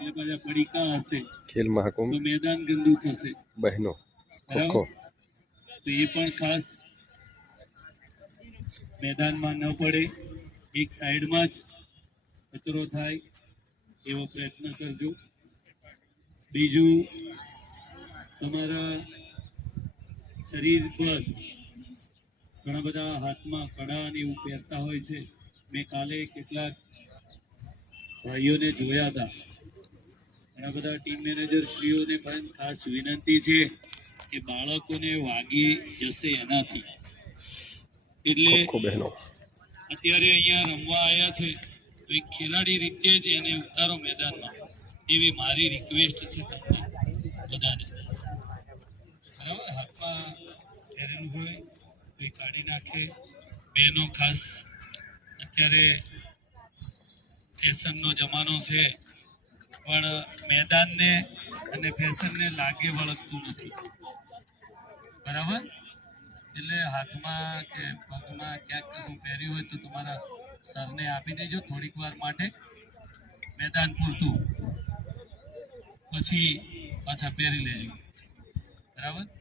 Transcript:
એટલે પાછા પડીકા હશે. ખેલ મહાકુંભ. તો મેદાન ગંદુ થશે. બહેનો ખોખો. તો એ પણ ખાસ મેદાનમાં ન પડે. એક સાઈડમાં જ કચરો થાય એવો પ્રયત્ન કરજો. બીજું તમારા શરીર પર ઘણા બધા હાથમાં કડા અને એવું પહેરતા હોય છે. મેં કાલે કેટલાક ભાઈઓને જોયા હતા. ઘણા બધા ટીમ મેનેજર શ્રીઓને પણ ખાસ વિનંતી છે કે બાળકોને વાગી જશે એનાથી. એટલે અત્યારે અહીંયા રમવા આવ્યા છે તો એક ખેલાડી રીતે જ એને ઉતારો મેદાનમાં. એવી મારી રિક્વેસ્ટ છે તમને બધાને. બરાબર? હાથમાં પહેરેલું હોય તો એ કાઢી નાખે. બેનો ખાસ અત્યારે ફેશનનો જમાનો છે. પણ મેદાનને અને ફેશનને લાગે વળગતું નથી. બરાબર? એટલે હાથમાં કે પગમાં ક્યાંક કશું પહેર્યું હોય તો તમારા સરને આપી દેજો થોડીક વાર માટે. મેદાન પૂરતું. પછી પાછા પહેરી લેજો. બરાબર?